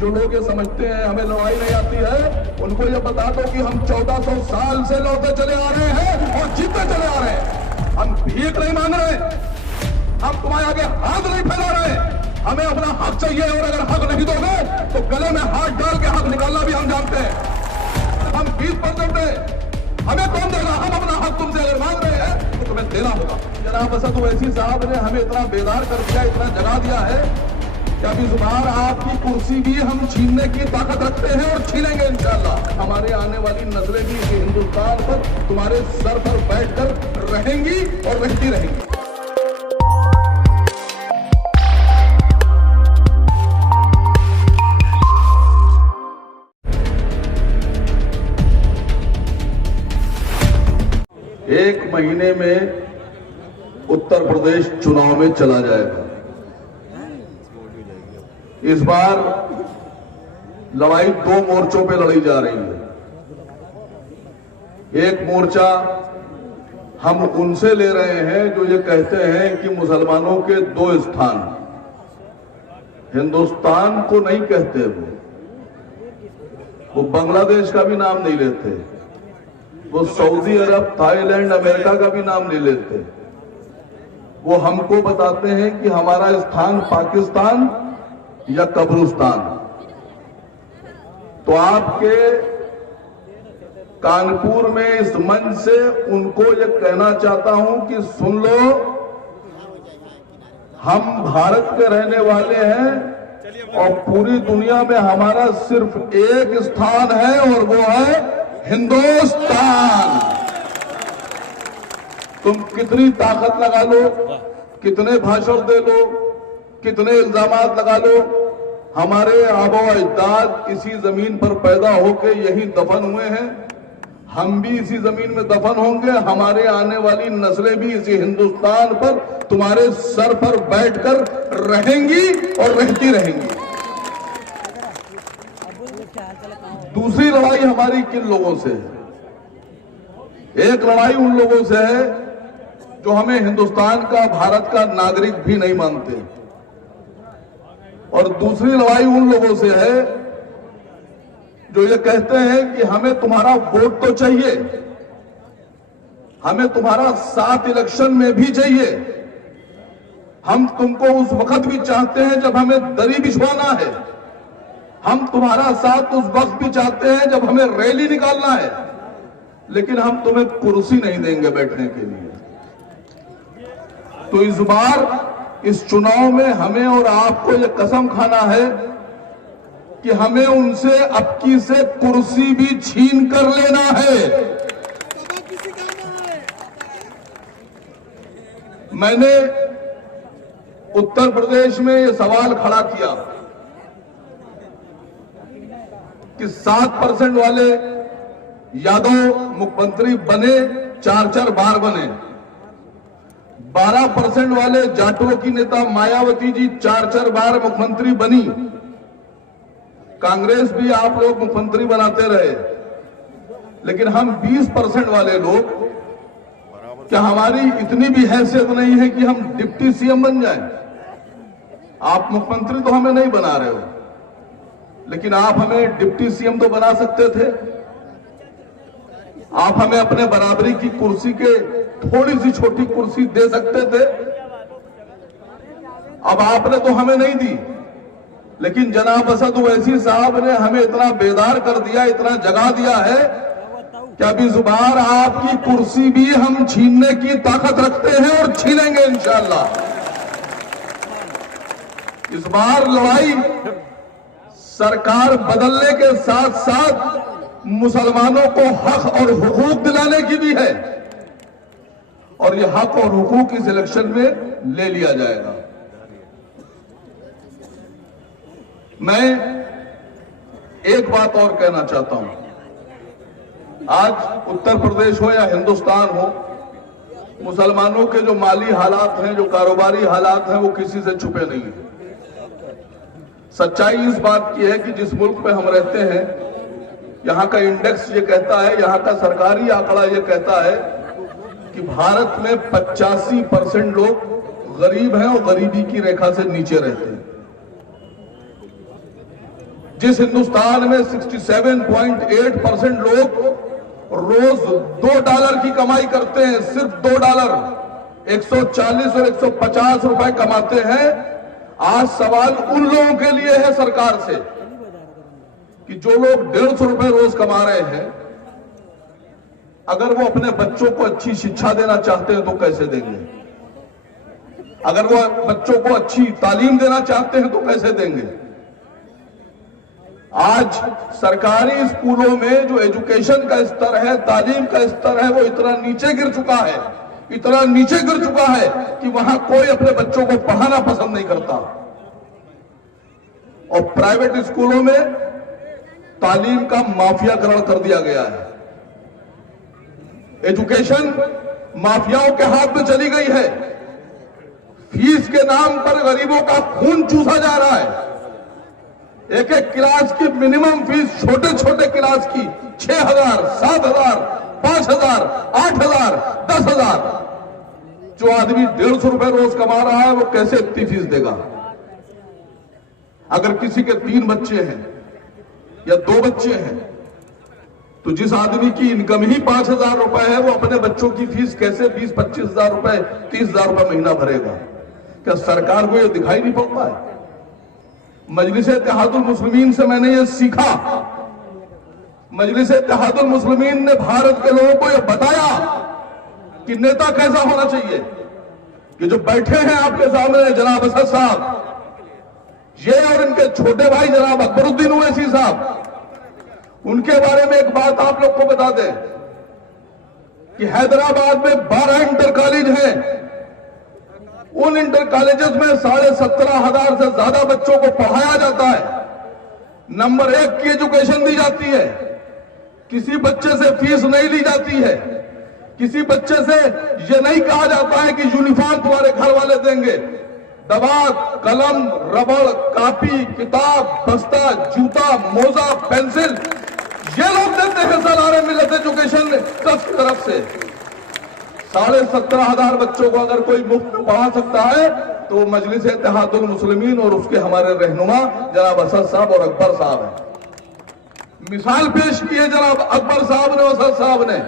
जो लोग ये समझते हैं हमें लड़ाई नहीं आती है, उनको ये बता दो कि हम 1400 साल से लड़ते चले आ रहे हैं और जीतते चले आ रहे हैं। हम भीख नहीं मांग रहे, हम तुम्हारे आगे हाथ नहीं फैला रहे, हमें अपना हक चाहिए और अगर हक नहीं दोगे तो गले में हाथ डाल के हक निकालना भी हम जानते हैं। हम 20% है, हमें कौन देगा? हम अपना हक तुमसे अगर मांग रहे हैं तो तुम्हें देना होगा। जनाब असद ओवैसी साहब ने हमें इतना बेदार कर दिया, इतना जगा दिया है कि अब इस बार आपकी कुर्सी भी हम छीनने की ताकत रखते हैं और छीनेंगे इंशाअल्लाह। हमारे आने वाली नस्लें भी हिंदुस्तान पर तुम्हारे सर पर बैठकर रहेंगी और रहती रहेंगी। एक महीने में उत्तर प्रदेश चुनाव में चला जाएगा। इस बार लड़ाई 2 मोर्चों पे लड़ी जा रही है। एक मोर्चा हम उनसे ले रहे हैं जो ये कहते हैं कि मुसलमानों के 2 स्थान, हिंदुस्तान को नहीं कहते, वो बांग्लादेश का भी नाम नहीं लेते, वो सऊदी अरब, थाईलैंड, अमेरिका का भी नाम नहीं लेते। वो हमको बताते हैं कि हमारा स्थान पाकिस्तान या कब्रिस्तान। तो आपके कानपुर में इस मंच से उनको ये कहना चाहता हूं कि सुन लो, हम भारत के रहने वाले हैं और पूरी दुनिया में हमारा सिर्फ एक स्थान है और वो है हिंदुस्तान। तुम कितनी ताकत लगा लो, कितने भाषण दे लो, कितने इल्जामात लगा लो, हमारे आबा अजदाद इसी जमीन पर पैदा होकर यहीं दफन हुए हैं, हम भी इसी जमीन में दफन होंगे, हमारे आने वाली नस्लें भी इसी हिंदुस्तान पर तुम्हारे सर पर बैठकर रहेंगी और रहती रहेंगी। दूसरी लड़ाई हमारी किन लोगों से है? एक लड़ाई उन लोगों से है जो हमें हिंदुस्तान का, भारत का नागरिक भी नहीं मानते, और दूसरी लड़ाई उन लोगों से है जो ये कहते हैं कि हमें तुम्हारा वोट तो चाहिए, हमें तुम्हारा साथ इलेक्शन में भी चाहिए, हम तुमको उस वक्त भी चाहते हैं जब हमें दरी बिछवाना है, हम तुम्हारा साथ उस वक्त भी चाहते हैं जब हमें रैली निकालना है, लेकिन हम तुम्हें कुर्सी नहीं देंगे बैठने के लिए। तो इस बार इस चुनाव में हमें और आपको ये कसम खाना है कि हमें उनसे अबकी से कुर्सी भी छीन कर लेना है। मैंने उत्तर प्रदेश में ये सवाल खड़ा किया कि 7% वाले यादव मुख्यमंत्री बने, 4 बार बने, 12% वाले जाटों की नेता मायावती जी 4 बार मुख्यमंत्री बनी, कांग्रेस भी आप लोग मुख्यमंत्री बनाते रहे, लेकिन हम 20% वाले लोग, क्या हमारी इतनी भी हैसियत नहीं है कि हम डिप्टी सीएम बन जाएं? आप मुख्यमंत्री तो हमें नहीं बना रहे हो, लेकिन आप हमें डिप्टी सीएम तो बना सकते थे। आप हमें अपने बराबरी की कुर्सी के थोड़ी सी छोटी कुर्सी दे सकते थे, अब आपने तो हमें नहीं दी। लेकिन जनाब असद ओवैसी साहब ने हमें इतना बेदार कर दिया, इतना जगा दिया है कि अब इस बार आपकी कुर्सी भी हम छीनने की ताकत रखते हैं और छीनेंगे इंशाअल्लाह। इस बार लड़ाई सरकार बदलने के साथ साथ मुसलमानों को हक और हुकूक दिलाने की भी है, और ये हक और हुकूक इस इलेक्शन में ले लिया जाएगा। मैं एक बात और कहना चाहता हूं, आज उत्तर प्रदेश हो या हिंदुस्तान हो, मुसलमानों के जो माली हालात हैं, जो कारोबारी हालात हैं, वो किसी से छुपे नहीं हैं। सच्चाई इस बात की है कि जिस मुल्क में हम रहते हैं, यहां का इंडेक्स ये कहता है, यहां का सरकारी आंकड़ा ये कहता है कि भारत में 85% लोग गरीब हैं और गरीबी की रेखा से नीचे रहते हैं। जिस हिंदुस्तान में 67.8% लोग रोज $2 की कमाई करते हैं, सिर्फ $2, 140 और 150 रुपए कमाते हैं। आज सवाल उन लोगों के लिए है सरकार से कि जो लोग 150 रुपए रोज कमा रहे हैं, अगर वो अपने बच्चों को अच्छी शिक्षा देना चाहते हैं तो कैसे देंगे? अगर वो बच्चों को अच्छी तालीम देना चाहते हैं तो कैसे देंगे? आज सरकारी स्कूलों में जो एजुकेशन का स्तर है, तालीम का स्तर है, वो इतना नीचे गिर चुका है, इतना नीचे गिर चुका है कि वहां कोई अपने बच्चों को पढ़ाना पसंद नहीं करता। और प्राइवेट स्कूलों में तालीम का माफियाकरण कर दिया गया है। एजुकेशन माफियाओं के हाथ में चली गई है। फीस के नाम पर गरीबों का खून चूसा जा रहा है। एक एक क्लास की मिनिमम फीस, छोटे छोटे क्लास की 6,000, 7,000, 5,000, 8,000, 10,000। जो आदमी 150 रुपए रोज कमा रहा है वो कैसे इतनी फीस देगा? अगर किसी के 3 बच्चे हैं या 2 बच्चे हैं तो जिस आदमी की इनकम ही 5,000 रुपए है वो अपने बच्चों की फीस कैसे 20-25 हजार रुपए, 30,000 रुपए महीना भरेगा? क्या सरकार को यह दिखाई नहीं पड़ता है? मजलिस-ए-इत्तेहादुल मुस्लिमीन से मैंने ये सीखा। मजलिस-ए-इत्तेहादुल मुस्लिमीन ने भारत के लोगों को यह बताया कि नेता कैसा होना चाहिए। कि जो बैठे हैं आपके सामने जनाब असद साहब, ये और इनके छोटे भाई जनाब अकबरुद्दीन ओवैसी साहब, उनके बारे में एक बात आप लोग को बता दें कि हैदराबाद में 12 इंटर कॉलेज हैं। उन इंटर कॉलेजेस में 17,500 से ज्यादा बच्चों को पढ़ाया जाता है। नंबर 1 की एजुकेशन दी जाती है। किसी बच्चे से फीस नहीं ली जाती है। किसी बच्चे से यह नहीं कहा जाता है कि यूनिफॉर्म तुम्हारे घर वाले देंगे। दवात, कलम, रबड़, कापी, किताब, बस्ता, जूता, मोजा, पेंसिल ये लोग देते हैं सलारे मिलत एजुकेशन ट्रस्ट की तरफ से। 17,500 बच्चों को अगर कोई मुफ्त में पढ़ा सकता है तो वो मजलिस-ए-इत्तेहादुल मुस्लिमीन और उसके हमारे रहनुमा जनाब असद साहब और अकबर साहब हैं। मिसाल पेश की है जनाब अकबर साहब ने, असद साहब ने।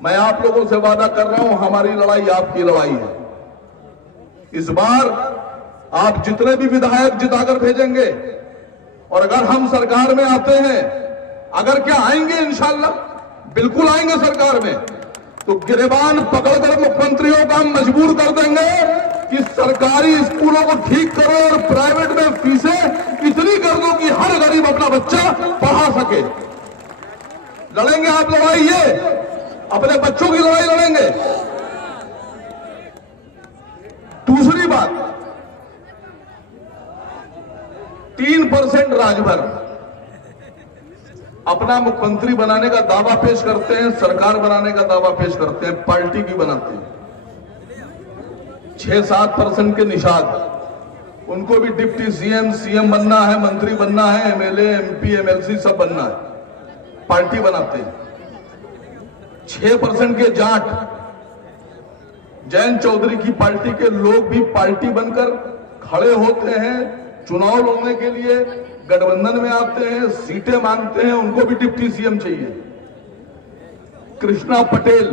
मैं आप लोगों से वादा कर रहा हूं, हमारी लड़ाई आपकी लड़ाई है। इस बार आप जितने भी विधायक जिताकर भेजेंगे और अगर हम सरकार में आते हैं, अगर क्या आएंगे इंशाअल्लाह, बिल्कुल आएंगे सरकार में, तो गिरेबान पकड़कर मुख्यमंत्रियों का हम मजबूर कर देंगे कि सरकारी स्कूलों को ठीक करो और प्राइवेट में फीसें इतनी कर दो कि हर गरीब अपना बच्चा पढ़ा सके। लड़ेंगे आप लड़ाई, ये अपने बच्चों की लड़ाई लड़ेंगे। दूसरी बात, 3% राजभर अपना मुख्यमंत्री बनाने का दावा पेश करते हैं, सरकार बनाने का दावा पेश करते हैं, पार्टी भी बनाते हैं। 6-7% के निषाद, उनको भी डिप्टी सीएम बनना है, मंत्री बनना है, एमएलए, एमपी, एमएलसी सब बनना है, पार्टी बनाते हैं। 6% के जाट, जयंत चौधरी की पार्टी के लोग भी पार्टी बनकर खड़े होते हैं, चुनाव लड़ने के लिए गठबंधन में आते हैं, सीटें मांगते हैं, उनको भी डिप्टी सीएम चाहिए। कृष्णा पटेल,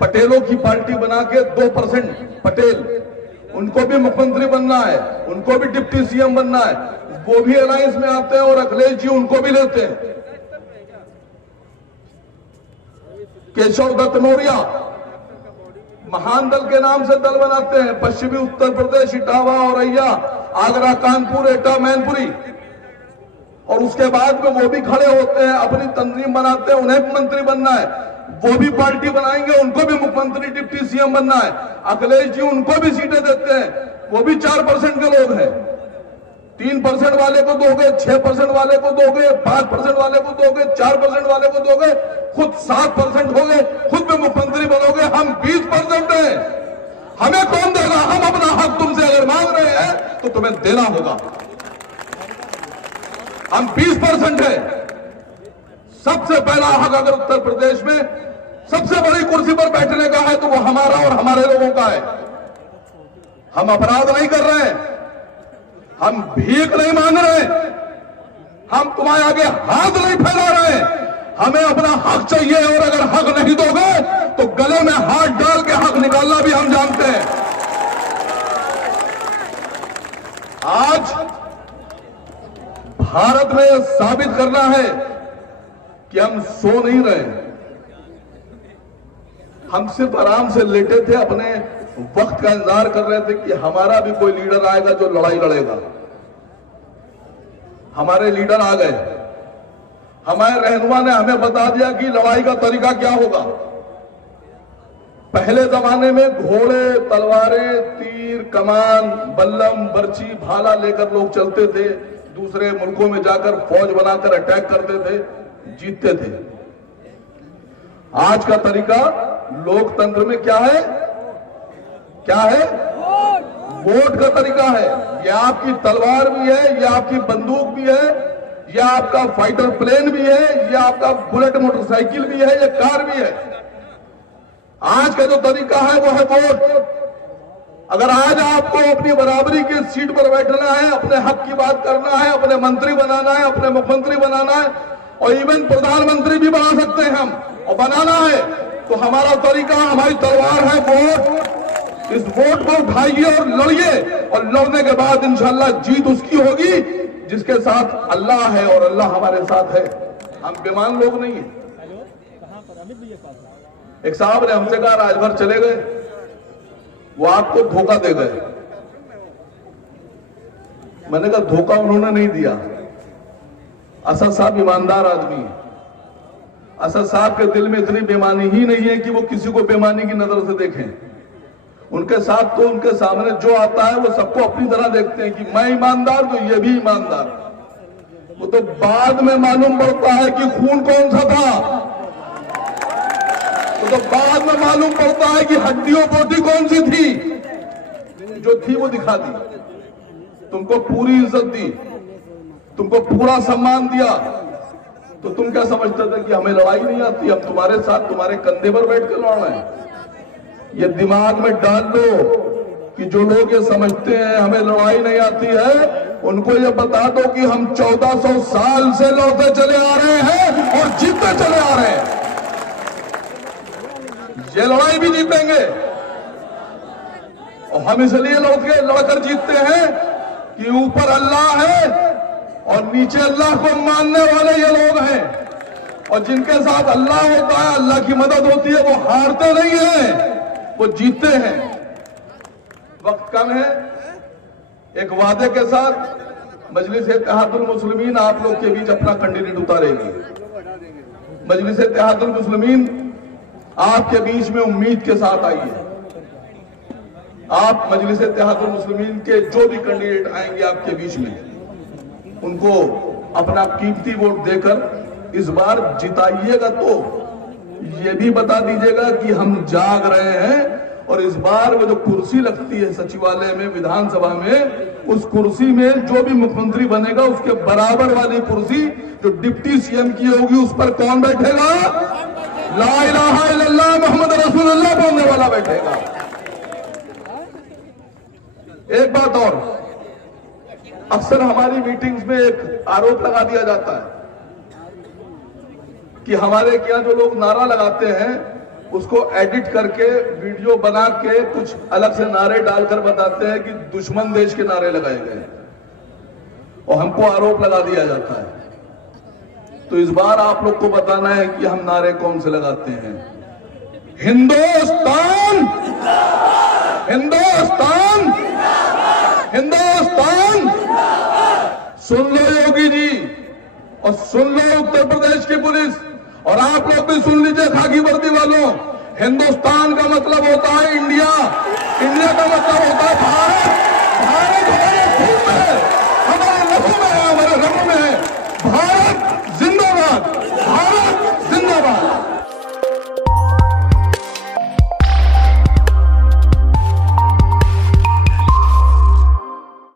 पटेलों की पार्टी बना के 2% पटेल, उनको भी मुख्यमंत्री बनना है, उनको भी डिप्टी सीएम बनना है, वो भी अलायंस में आते हैं और अखिलेश जी उनको भी लेते हैं। केशव दत्त मौर्य महान दल के नाम से दल बनाते हैं, पश्चिमी उत्तर प्रदेश, इटावा, औरैया, आगरा, कानपुर, एटा, मैनपुरी, और उसके बाद में वो भी खड़े होते हैं, अपनी तंजीम बनाते हैं, उन्हें मंत्री बनना है, वो भी पार्टी बनाएंगे, उनको भी मुख्यमंत्री डिप्टी सीएम बनना है। अखिलेश जी उनको भी सीटें देते हैं, वो भी 4% के लोग हैं। 3% वाले को दोगे, 6% वाले को दोगे, 5% वाले को दोगे, 4% वाले को दोगे, खुद 7% हो गए, खुद में मुख्यमंत्री बनोगे। हम 20% हैं, हमें कौन देगा? हम अपना हक तुमसे अगर मांग रहे हैं तो तुम्हें देना होगा। हम 20% है। सबसे पहला हक अगर उत्तर प्रदेश में सबसे बड़ी कुर्सी पर बैठने का है तो वो हमारा और हमारे लोगों का है। हम अपराध नहीं कर रहे हैं, हम भीख नहीं मांग रहे, हम तुम्हारे आगे हाथ नहीं फैला रहे। हमें अपना हक चाहिए और अगर हक नहीं दोगे तो गले में हाथ डाल के हक निकालना भी हम जानते हैं। आज भारत में साबित करना है कि हम सो नहीं रहे, हम सिर्फ आराम से लेटे थे, अपने वक्त का इंतजार कर रहे थे कि हमारा भी कोई लीडर आएगा जो लड़ाई लड़ेगा। हमारे लीडर आ गए, हमारे रहनुमा ने हमें बता दिया कि लड़ाई का तरीका क्या होगा। पहले जमाने में घोड़े, तलवारें, तीर, कमान, बल्लम, बर्छी, भाला लेकर लोग चलते थे, दूसरे मुल्कों में जाकर फौज बनाकर अटैक करते थे, जीतते थे। आज का तरीका लोकतंत्र में क्या है? क्या है? वोट का तरीका है। यह आपकी तलवार भी है, यह आपकी बंदूक भी है, यह आपका फाइटर प्लेन भी है, यह आपका बुलेट मोटरसाइकिल भी है, यह कार भी है। आज का जो तरीका है वो है वोट। अगर आज आपको अपनी बराबरी की सीट पर बैठना है, अपने हक की बात करना है, अपने मंत्री बनाना है, अपने मुख्यमंत्री बनाना है और इवन प्रधानमंत्री भी बना सकते हैं हम, और बनाना है तो हमारा तरीका, हमारी तलवार है वोट। इस वोट को उठाइए और लड़िए, और लड़ने के बाद इंशाल्लाह जीत उसकी होगी जिसके साथ अल्लाह है, और अल्लाह हमारे साथ है। हम बेईमान लोग नहीं हैं। एक साहब ने हमसे कहा राजभर चले गए, वो आपको धोखा दे गए। मैंने कहा धोखा उन्होंने नहीं दिया। असद साहब ईमानदार आदमी है। असद साहब के दिल में इतनी बेईमानी ही नहीं है कि वो किसी को बेईमानी की नजर से देखें। उनके साथ तो उनके सामने जो आता है वो सबको अपनी तरह देखते हैं कि मैं ईमानदार तो ये भी ईमानदार। वो तो बाद में मालूम पड़ता है कि खून कौन सा था, तो बाद में मालूम पड़ता है कि हड्डियों बोटी कौन सी थी। जो थी वो दिखा दी, तुमको पूरी इज्जत दी, तुमको पूरा सम्मान दिया, तो तुम क्या समझते थे कि हमें लड़ाई नहीं आती, हम तुम्हारे साथ तुम्हारे कंधे पर बैठ कर लड़ रहे हैं। ये दिमाग में डाल लो कि जो लोग ये समझते हैं हमें लड़ाई नहीं आती है, उनको ये बता दो कि हम 1400 साल से लड़ते चले आ रहे हैं और जीतते चले आ रहे हैं। ये लड़ाई भी जीतेंगे, और हम इसलिए लड़कर जीतते हैं कि ऊपर अल्लाह है और नीचे अल्लाह को मानने वाले ये लोग हैं, और जिनके साथ अल्लाह होता है, अल्लाह की मदद होती है, वो हारते नहीं हैं, वो जीतते हैं। वक्त कम है, एक वादे के साथ मजलिस-ए-इत्तेहादुल मुस्लिमीन आप लोग के बीच अपना कैंडिडेट उतारेगी। मजलिस-ए-इत्तेहादुल मुस्लिमीन आपके बीच में उम्मीद के साथ आई है। आप मजलिस-ए-इत्तेहादुल मुस्लिमीन के जो भी कैंडिडेट आएंगे आपके बीच में, उनको अपना कीमती वोट देकर इस बार जिताइएगा। तो ये भी बता दीजिएगा कि हम जाग रहे हैं, और इस बार वो जो कुर्सी लगती है सचिवालय में, विधानसभा में, उस कुर्सी में जो भी मुख्यमंत्री बनेगा उसके बराबर वाली कुर्सी जो डिप्टी सीएम की होगी उस पर कौन बैठेगा? ला इलाहा इल्लल्लाह मोहम्मद रसूलुल्लाह बोलने वाला बैठेगा। एक बात और, अक्सर हमारी मीटिंग्स में एक आरोप लगा दिया जाता है कि हमारे क्या जो लोग नारा लगाते हैं उसको एडिट करके वीडियो बना के कुछ अलग से नारे डालकर बताते हैं कि दुश्मन देश के नारे लगाए गए, और हमको आरोप लगा दिया जाता है। तो इस बार आप लोग को बताना है कि हम नारे कौन से लगाते हैं। हिंदुस्तान, हिंदुस्तान, हिंदुस्तान। सुन लो योगी जी, और सुन लो उत्तर प्रदेश की पुलिस, और आप लोग भी सुन लीजिए खाकी वर्दी वालों। हिंदुस्तान का मतलब होता है इंडिया, इंडिया का मतलब होता है भारत।